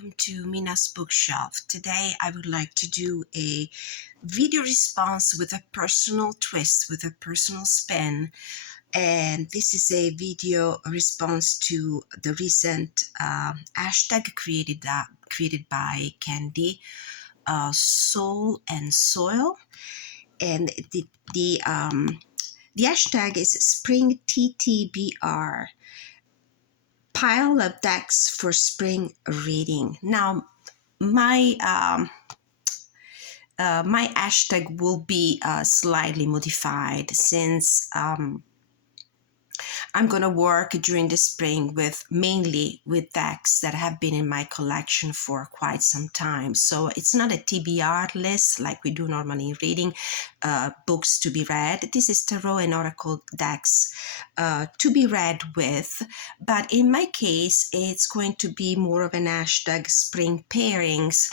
welcome to Mina's Bookshelf. Today I would like to do a video response with a personal twist, with a personal spin. And this is a video response to the recent hashtag created by Candy, Soul and Soil. And the hashtag is SpringTTBR. Pile of decks for spring reading. Now, my hashtag will be slightly modified since I'm going to work during the spring mainly with decks that have been in my collection for quite some time. So it's not a TBR list like we do normally in reading books to be read. This is tarot and oracle decks to be read with. But in my case, it's going to be more of an hashtag spring pairings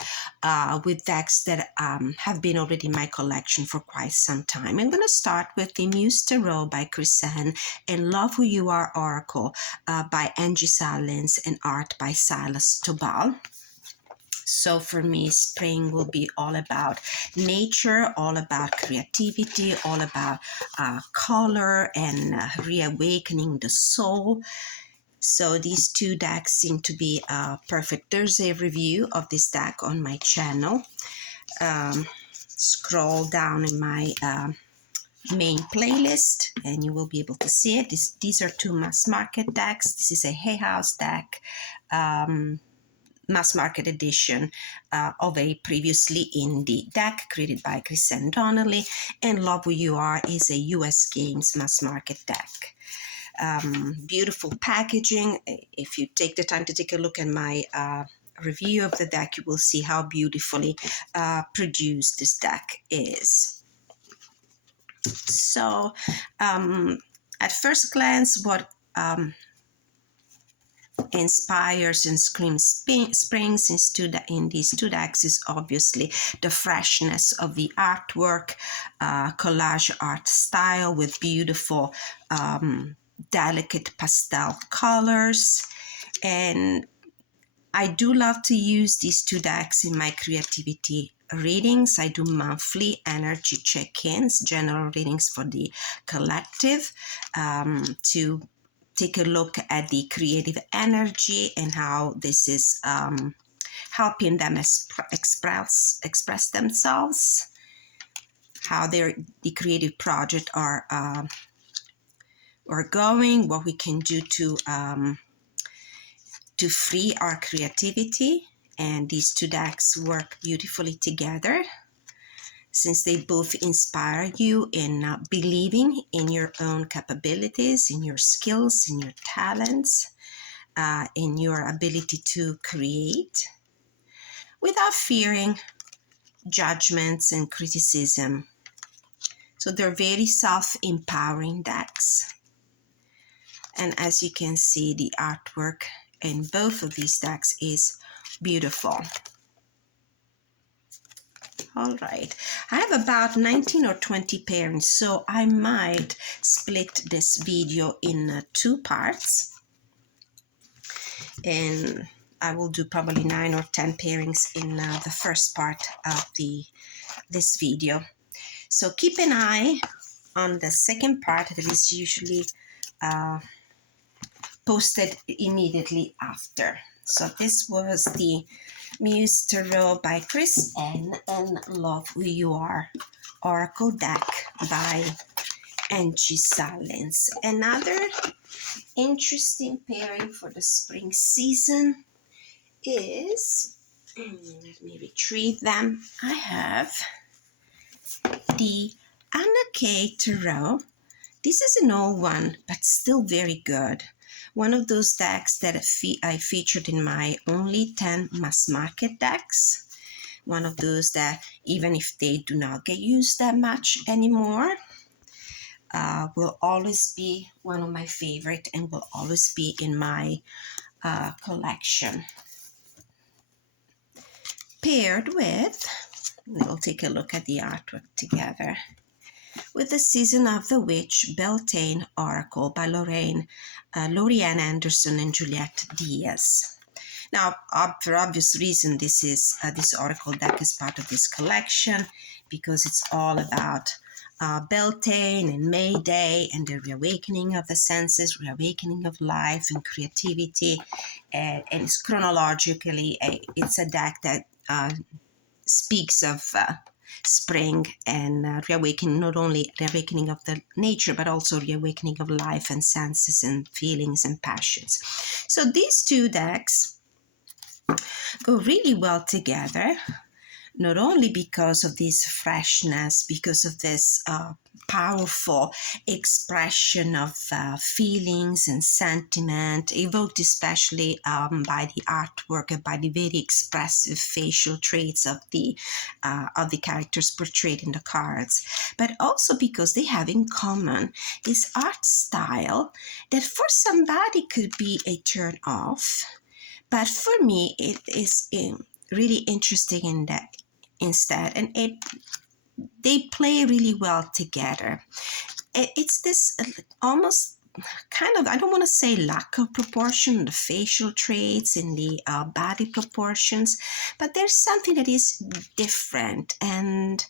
with decks that have been already in my collection for quite some time. I'm going to start with the Muse Tarot by Chrisanne and Love Who You Are Oracle by Angie Sallins and art by Silas Tobal. So for me, spring will be all about nature, all about creativity, all about color and reawakening the soul. So these two decks seem to be perfect. There's a review of this deck on my channel. Scroll down in my main playlist and you will be able to see it. These are two mass market decks. This is a Hay House deck, mass market edition of a previously indie deck created by Chrisanne Donnelly, and Love Who You Are is a US Games mass market deck. Beautiful packaging. If you take the time to take a look at my review of the deck, you will see how beautifully produced this deck is. So at first glance, what inspires and screams springs in these two decks is obviously the freshness of the artwork, collage art style with beautiful delicate pastel colors. And I do love to use these two decks in my creativity readings. I do monthly energy check-ins, general readings for the collective, to take a look at the creative energy and how this is helping them express themselves, how the creative project are going, what we can do to free our creativity. And these two decks work beautifully together since they both inspire you in believing in your own capabilities, in your skills, in your talents, in your ability to create without fearing judgments and criticism. So they're very self-empowering decks. And as you can see, the artwork in both of these decks is beautiful. All right, I have about 19 or 20 pairings, so I might split this video in two parts, and I will do probably 9 or 10 pairings in the first part of this video. So keep an eye on the second part that is usually posted immediately after. So this was the Muse Tarot by Chrisanne and Love Who You Are Oracle deck by Angie Sallins. Another interesting pairing for the spring season is, let me retrieve them. I have the K Terrell. This is an old one, but still very good. One of those decks that I featured in my only 10 mass market decks. One of those that, even if they do not get used that much anymore, will always be one of my favorite and will always be in my collection. Paired with, we'll take a look at the artwork together, with The Season of the Witch, Beltane Oracle by Lorianne Anderson and Juliette Diaz. Now, for obvious reason, this oracle deck is part of this collection because it's all about Beltane and May Day and the reawakening of the senses, reawakening of life and creativity. And it's chronologically, it's a deck that speaks of spring and reawakening, not only reawakening of the nature, but also reawakening of life and senses and feelings and passions. So these two decks go really well together, not only because of this freshness, because of this powerful expression of feelings and sentiment, evoked especially by the artwork and by the very expressive facial traits of the characters portrayed in the cards, but also because they have in common this art style that for somebody could be a turn off, but for me it is really interesting in that instead, and they play really well together. It's this almost kind of, I don't want to say lack of proportion, the facial traits in the body proportions, but there's something that is different, and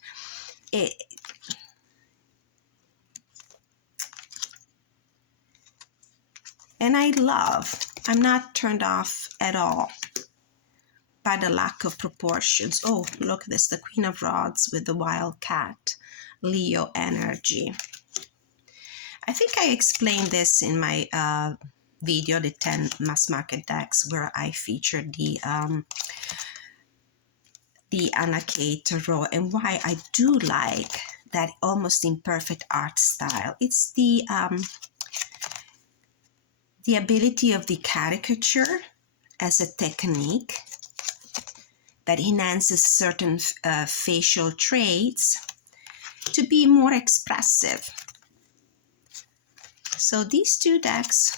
I'm not turned off at all by the lack of proportions. Oh, look at this, the Queen of Rods with the wild cat, Leo energy. I think I explained this in my video, the 10 mass market decks, where I featured the Anna K Terrell, and why I do like that almost imperfect art style. It's the ability of the caricature as a technique that enhances certain facial traits to be more expressive. So these two decks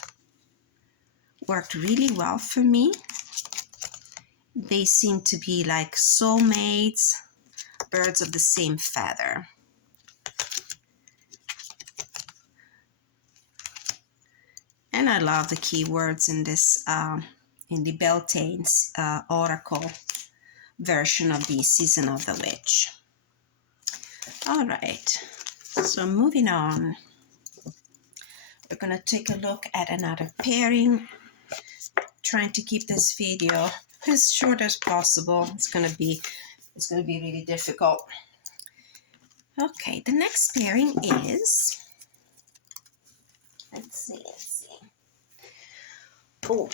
worked really well for me. They seem to be like soulmates, birds of the same feather. And I love the keywords in this, in the Beltane's oracle version of the Season of the Witch. All right, so moving on, we're going to take a look at another pairing, trying to keep this video as short as possible. It's going to be really difficult. Okay, the next pairing is, let's see. Oh,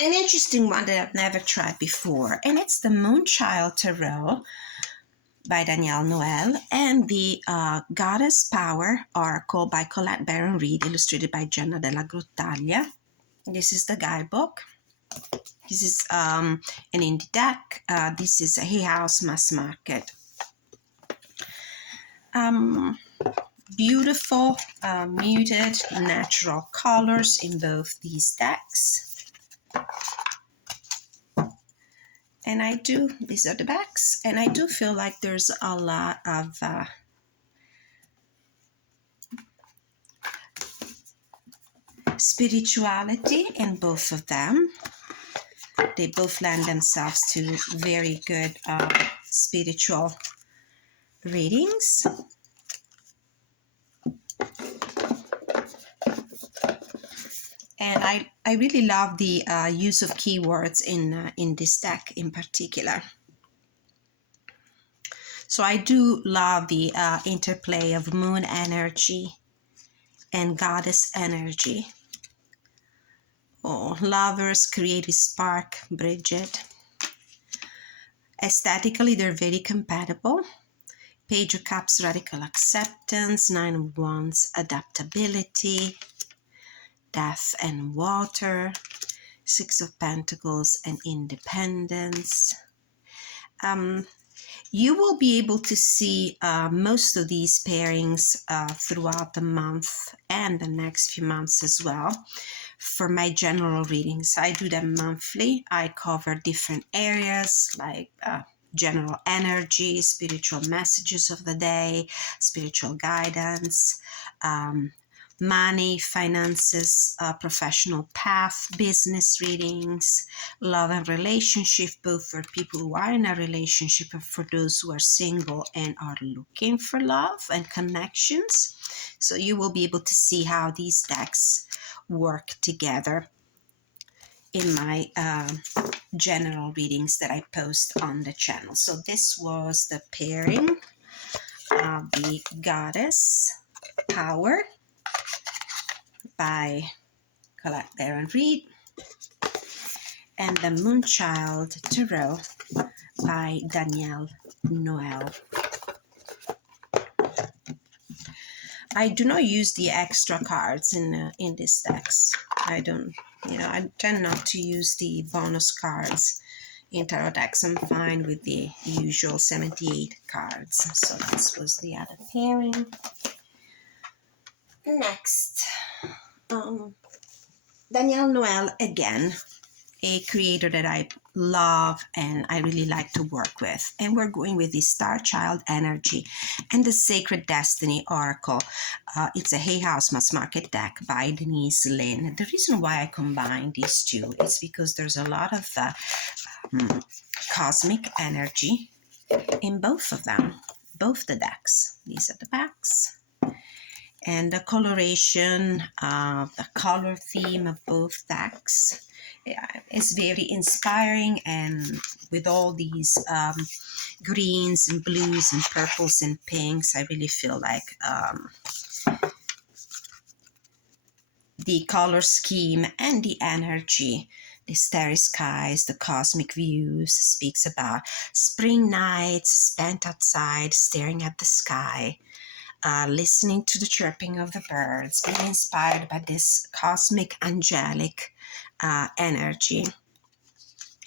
an interesting one that I've never tried before, and it's the Moonchild Tarot by Danielle Noel and the Goddess Power Oracle by Colette Baron Reed, illustrated by Jenna della Grottaglia. This is the guidebook. This is an indie deck. This is a Hay House Mass Market. Beautiful, muted, natural colors in both these decks. And these are the backs, and I do feel like there's a lot of spirituality in both of them. They both lend themselves to very good spiritual readings. And I really love the use of keywords in this deck in particular. So I do love the interplay of moon energy and goddess energy. Oh, lovers, creative spark, Bridget. Aesthetically, they're very compatible. Page of Cups, radical acceptance. Nine of Wands, adaptability. Death and water. Six of Pentacles and independence. You will be able to see most of these pairings throughout the month and the next few months as well. For my general readings, I do them monthly. I cover different areas like general energy, spiritual messages of the day, spiritual guidance, money, finances, professional path, business readings, love and relationship, both for people who are in a relationship and for those who are single and are looking for love and connections. So you will be able to see how these decks work together in my general readings that I post on the channel. So this was the pairing of the Goddess Power by Collect There and Read, and the Moonchild Tarot by Danielle Noel. I do not use the extra cards in these decks. I tend not to use the bonus cards in tarot decks. I'm fine with the usual 78 cards. So this was the other pairing. Next, Danielle Noel again, a creator that I love and I really like to work with. And we're going with the Star Child Energy and the Sacred Destiny Oracle. It's a Hay House Mass Market deck by Denise Noel. The reason why I combine these two is because there's a lot of cosmic energy in both of them, both the decks. These are the backs. And the coloration, the color theme of both decks is very inspiring, and with all these greens and blues and purples and pinks, I really feel like the color scheme and the energy, the starry skies, the cosmic views, speaks about spring nights spent outside staring at the sky, listening to the chirping of the birds, being inspired by this cosmic angelic energy.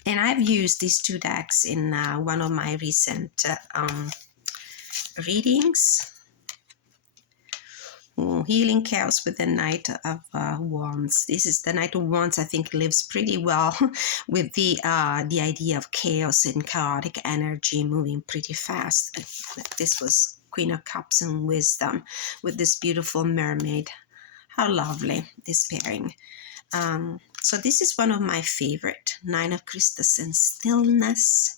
And I've used these two decks in one of my recent readings. Healing Chaos with the Knight of Wands. This is the Knight of Wands. I think lives pretty well with the idea of chaos and chaotic energy moving pretty fast. This was Queen of Cups and Wisdom with this beautiful mermaid. How lovely, this pairing. So this is one of my favorite. Nine of Crystals and Stillness.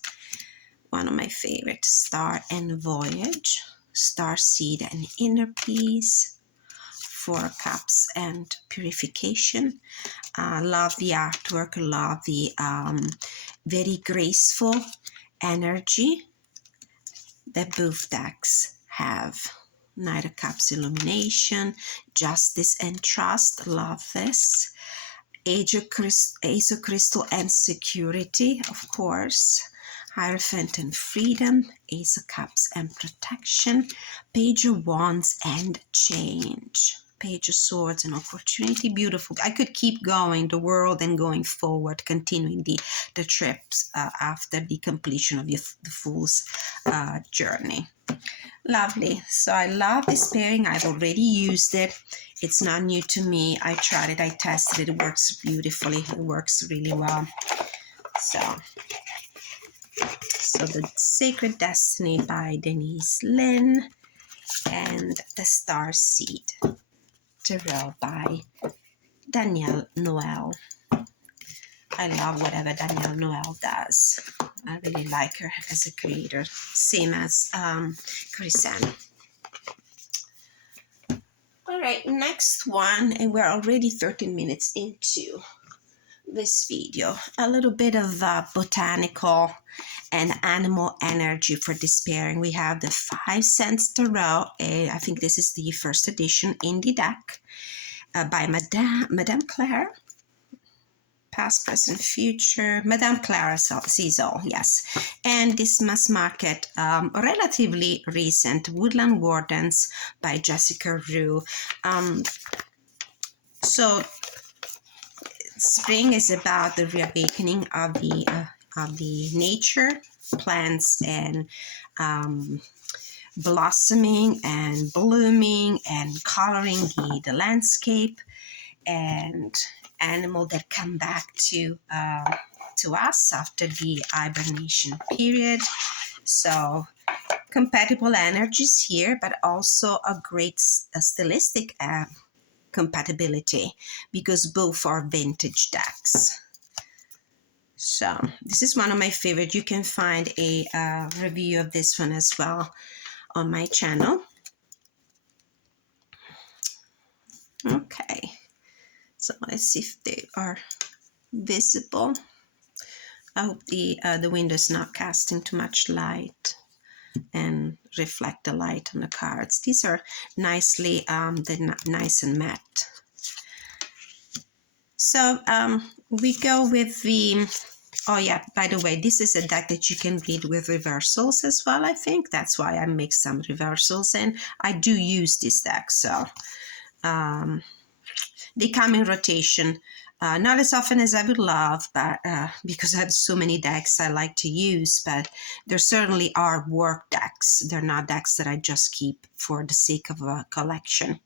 One of my favorite. Star and Voyage. Star Seed and Inner Peace. Four of Cups and Purification. Love the artwork. Love the very graceful energy that both decks have. Knight of Cups, Illumination, Justice and Trust. Love this. Ace of Crystal and Security, of course. Hierophant and Freedom. Ace of Cups and Protection. Page of Wands and Change. Page of Swords and Opportunity. Beautiful. I could keep going the world and going forward, continuing the trips after the completion of the Fool's journey. Lovely. So I love this pairing. I've already used it. It's not new to me. I tried it. I tested it. It works beautifully. It works really well. So the Sacred Destiny by Denise Noel and the Star Seed Tarot by Danielle Noel. I love whatever Danielle Noel does. I really like her as a creator, same as Chrisanne. All right, next one, and we're already 13 minutes into this video. A little bit of botanical and animal energy for this pairing. We have the 5 Cents Tarot. I think this is the first edition in the deck by Madame Claire. Past, present, future. Madame Clara sees all, yes. And this mass market, relatively recent, Woodland Wardens by Jessica Rue. So spring is about the reawakening of the nature, plants, and blossoming and blooming and coloring the landscape, and animal that come back to us after the hibernation period. So compatible energies here, but also a great stylistic compatibility because both are vintage decks. So this is one of my favorite. You can find a review of this one as well on my channel. Okay, so let's see if they are visible. I hope the window is not casting too much light and reflect the light on the cards. These are nicely, they're nice and matte. So we go with the, oh yeah, by the way, this is a deck that you can read with reversals as well, I think. That's why I mix some reversals in. I do use this deck, so they come in rotation. Not as often as I would love, but because I have so many decks I like to use, but there certainly are work decks. They're not decks that I just keep for the sake of a collection.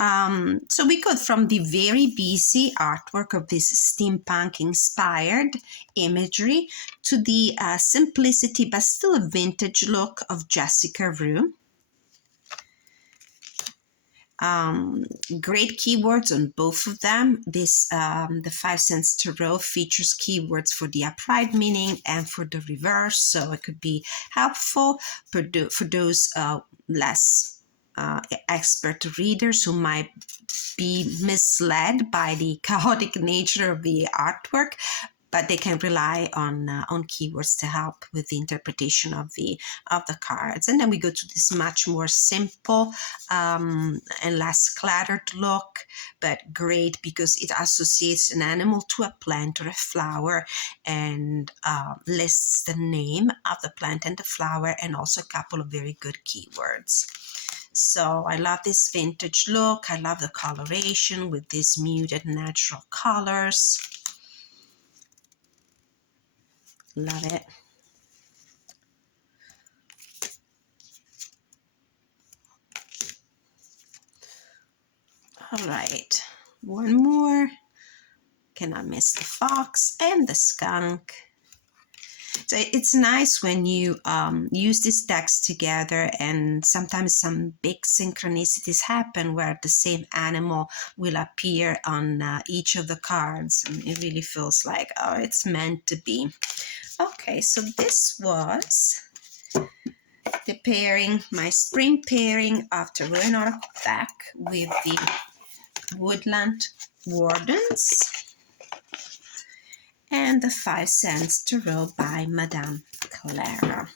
So we go from the very busy artwork of this steampunk-inspired imagery to the simplicity but still a vintage look of Jessica Rue. Great keywords on both of them. This the 5 cents tarot features keywords for the upright meaning and for the reverse, so it could be helpful for those less expert readers who might be misled by the chaotic nature of the artwork, but they can rely on keywords to help with the interpretation of the cards. And then we go to this much more simple and less cluttered look, but great because it associates an animal to a plant or a flower and lists the name of the plant and the flower, and also a couple of very good keywords. So I love this vintage look. I love the coloration with these muted natural colors. Love it. All right, one more. Cannot miss the fox and the skunk. So it's nice when you use these decks together, and sometimes some big synchronicities happen where the same animal will appear on each of the cards, and it really feels like, oh, it's meant to be. Okay, so this was the pairing, my spring pairing of Tarot and Oracle deck with the Woodland Wardens and the 5 cents Tarot by Madame Clara.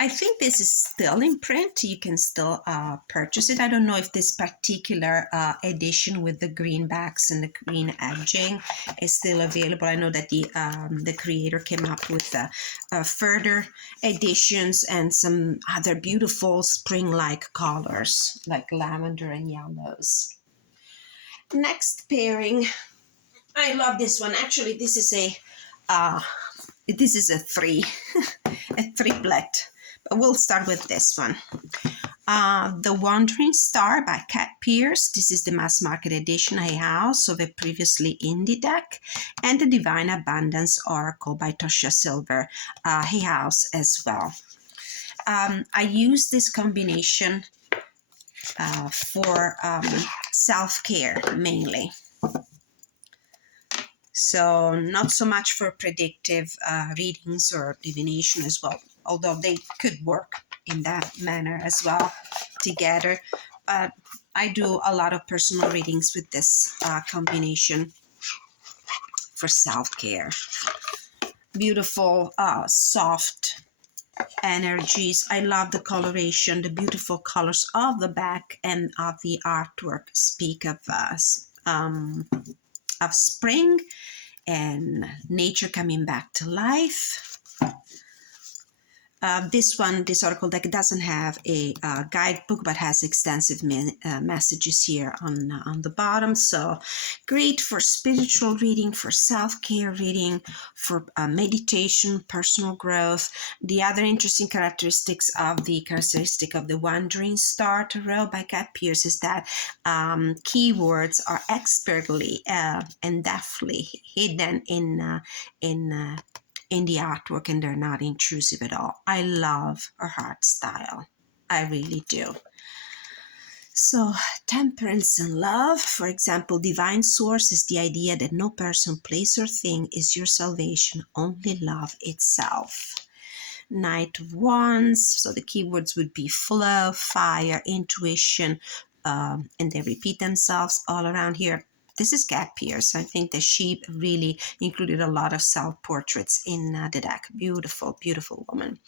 I think this is still in print. You can still purchase it. I don't know if this particular edition with the green backs and the green edging is still available. I know that the creator came up with further editions and some other beautiful spring-like colors like lavender and yellows. Next pairing. I love this one. Actually, this is a three, a triplet. But we'll start with this one. The Wandering Star by Kat Pierce. This is the mass market edition Hay House of a previously indie deck. And the Divine Abundance Oracle by Tosha Silver, Hay House as well. I use this combination for self-care mainly. So not so much for predictive readings or divination as well, although they could work in that manner as well together. But I do a lot of personal readings with this combination for self-care. Beautiful, soft energies. I love the coloration. The beautiful colors of the back and of the artwork speak of spring and nature coming back to life. This Oracle deck doesn't have a guidebook, but has extensive messages here on the bottom. So great for spiritual reading, for self-care reading, for meditation, personal growth. The other interesting characteristic of the Wandering Star Tarot by Kat Pierce is that keywords are expertly and deftly hidden in the artwork, and they're not intrusive at all. I love her art style. I really do. So, temperance and love, for example, divine source is the idea that no person, place, or thing is your salvation, only love itself. Knight of Wands, so the keywords would be flow, fire, intuition, and they repeat themselves all around here. This is Cat Pierce. I think that she really included a lot of self-portraits in the deck. Beautiful, beautiful woman.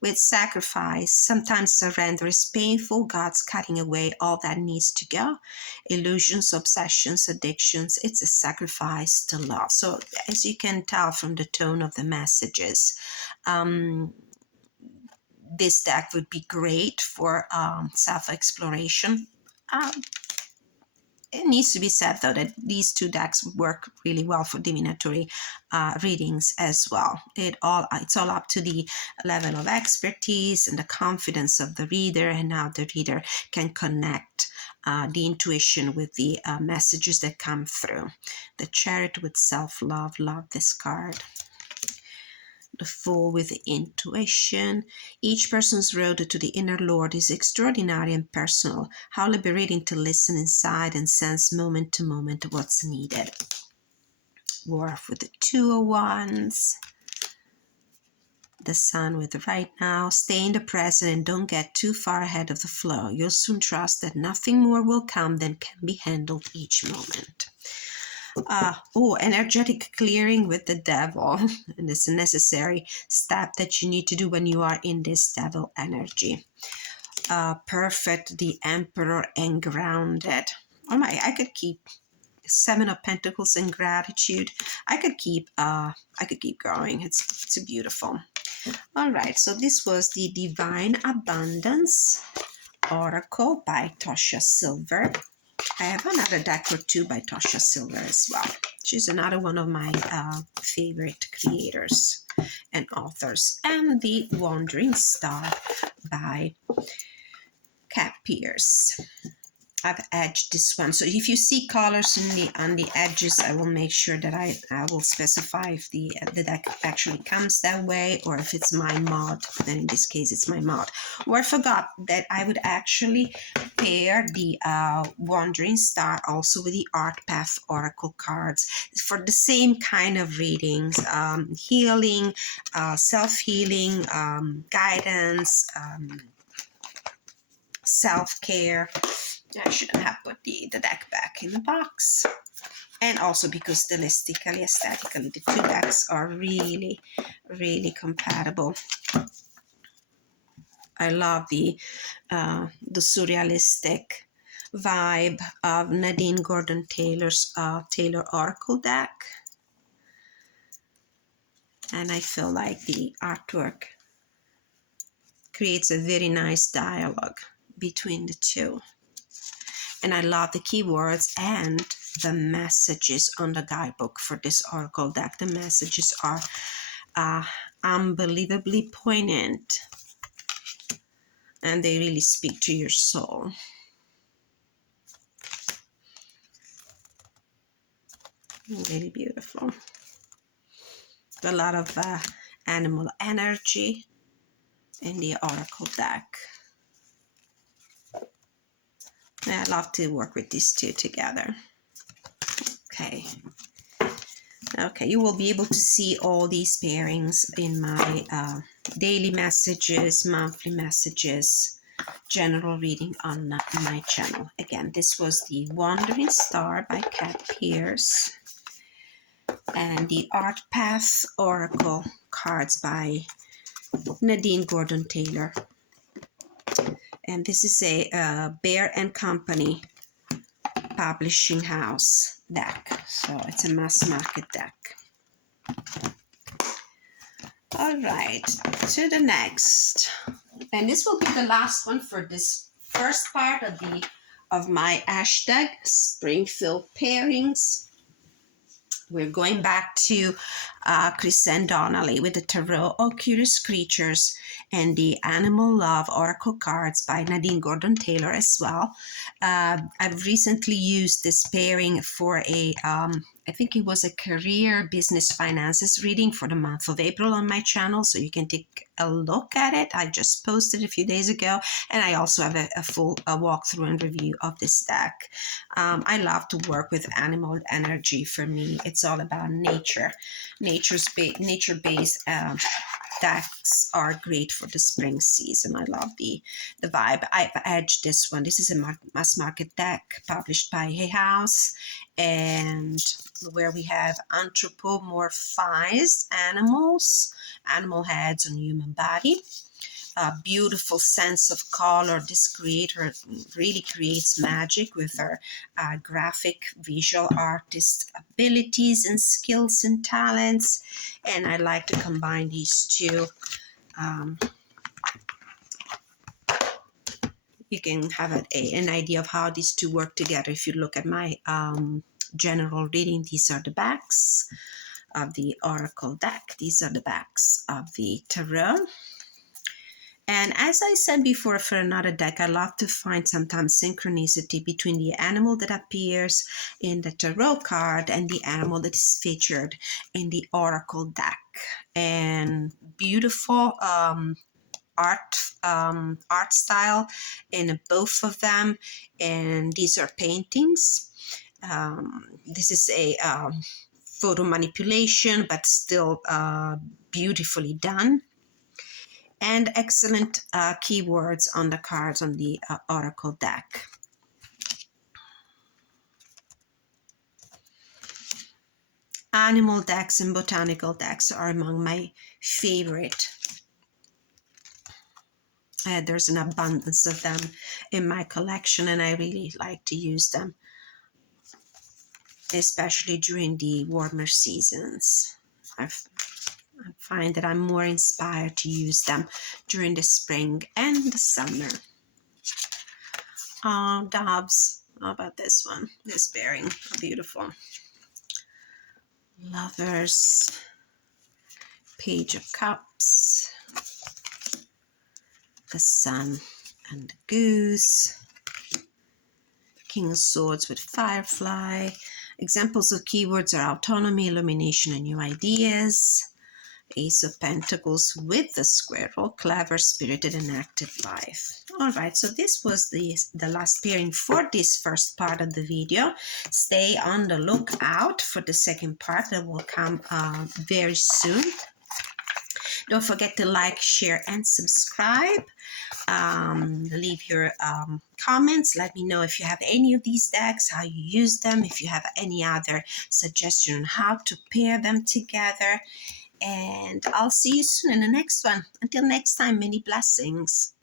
With sacrifice, sometimes surrender is painful. God's cutting away all that needs to go. Illusions, obsessions, addictions. It's a sacrifice to love. So as you can tell from the tone of the messages, this deck would be great for self-exploration. It needs to be said, though, that these two decks work really well for divinatory readings as well. It's all up to the level of expertise and the confidence of the reader, and how the reader can connect the intuition with the messages that come through. The Chariot with self-love. Love this card. The Fool with intuition. Each person's road to the inner Lord is extraordinary and personal. How liberating to listen inside and sense moment to moment what's needed. Dwarf with the Two of Wands. The Sun with right now. Stay in the present and don't get too far ahead of the flow. You'll soon trust that nothing more will come than can be handled each moment. Energetic clearing with the Devil. And it's a necessary step that you need to do when you are in this devil energy. Perfect, the Emperor, and grounded. Oh my, I could keep Seven of Pentacles and gratitude. I could keep going. It's beautiful. All right, so this was the Divine Abundance Oracle by Tosha Silver. I have another deck or two by Tosha Silver as well. She's another one of my favorite creators and authors. And the Wandering Star by Cat Pierce. I've edged this one. So if you see colors on the edges, I will make sure that I will specify if the deck actually comes that way, or if it's my mod. Then in this case, it's my mod. Or I forgot that I would actually pair the Wandering Star also with the Art Path Oracle cards for the same kind of readings, healing, self-healing, guidance, self-care. I shouldn't have put the deck back in the box. And also because stylistically, aesthetically, the two decks are really, really compatible. I love the surrealistic vibe of Nadine Gordon Taylor's Taylor Oracle deck. And I feel like the artwork creates a very nice dialogue between the two. And I love the keywords and the messages on the guidebook for this Oracle deck. The messages are unbelievably poignant. And they really speak to your soul. Really beautiful. A lot of animal energy in the Oracle deck. I love to work with these two together. Okay. Okay, you will be able to see all these pairings in my daily messages, monthly messages, general reading on my channel. Again, this was the Wandering Star by Cat Pierce and the Art Path Oracle cards by Nadine Gordon Taylor. And this is a Bear and Company publishing house deck. So it's a mass market deck. All right, to the next. And this will be the last one for this first part of my hashtag Spring-filled pairings. We're going back to Kristen Donnelly with the Tarot of Curious Creatures, and the Animal Love Oracle cards by Nadine Gordon-Taylor as well. I've recently used this pairing for I think it was a career, business, finances reading for the month of April on my channel, so you can take a look at it. I just posted a few days ago, and I also have a full walkthrough and review of this deck. I love to work with animal energy. For me, it's all about nature. Nature-based decks are great for the spring season. I love the vibe. I've edged this one. This is a mass market deck published by Hay House, and where we have anthropomorphized animal heads on human body. A beautiful sense of color. This creator really creates magic with her graphic visual artist abilities and skills and talents, and I like to combine these two. You can have an idea of how these two work together if you look at my general reading. These are the backs of the Oracle deck. These are the backs of the Tarot. And as I said before, for another deck, I love to find sometimes synchronicity between the animal that appears in the Tarot card and the animal that is featured in the Oracle deck. And beautiful art style in both of them. And these are paintings. This is a photo manipulation, but still beautifully done. And excellent keywords on the cards on the Oracle deck. Animal decks and botanical decks are among my favorite. There's an abundance of them in my collection, and I really like to use them, especially during the warmer seasons. I find that I'm more inspired to use them during the spring and the summer. Doves. How about this one? This bearing. Beautiful. Lovers. Page of Cups. The Sun and the Goose. King of Swords with Firefly. Examples of keywords are autonomy, illumination, and new ideas. Ace of Pentacles with the Squirrel, clever, spirited, and active life. All right, so this was the last pairing for this first part of the video. Stay on the lookout for the second part that will come very soon. Don't forget to like, share, and subscribe. Leave your comments. Let me know if you have any of these decks, how you use them, if you have any other suggestion on how to pair them together. And I'll see you soon in the next one. Until next time, many blessings.